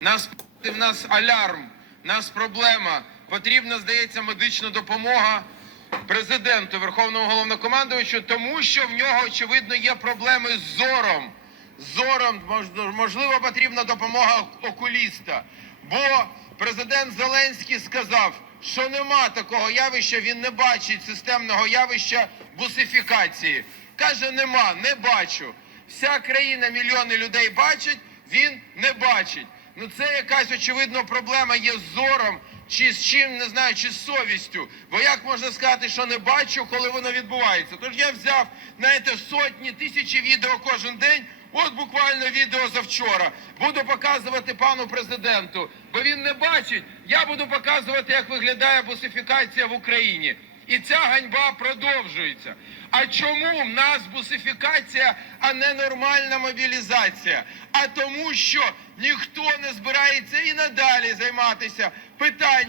Нас в нас алярм, нас проблема. Потрібна, здається, медична допомога президенту, Верховному головнокомандувачу, тому що в нього, очевидно, є проблеми з зором. З зором, можливо, потрібна допомога окуліста. Бо президент Зеленський сказав, що нема такого явища, він не бачить системного явища бусифікації. Каже, нема, не бачу. Вся країна, мільйони людей бачать, він не бачить. Ну це якась очевидно проблема є з зором, чи з чим, не знаю, чи з совістю. Бо як можна сказати, що не бачу, коли воно відбувається? Тож я взяв, знаєте, сотні, тисячі відео кожен день. От буквально відео завчора. Буду показувати пану президенту, бо він не бачить. Я буду показувати, як виглядає бусифікація в Україні. І ця ганьба продовжується. А чому в нас бусифікація, а не нормальна мобілізація? А тому, що ніхто не збирається і надалі займатися питанням.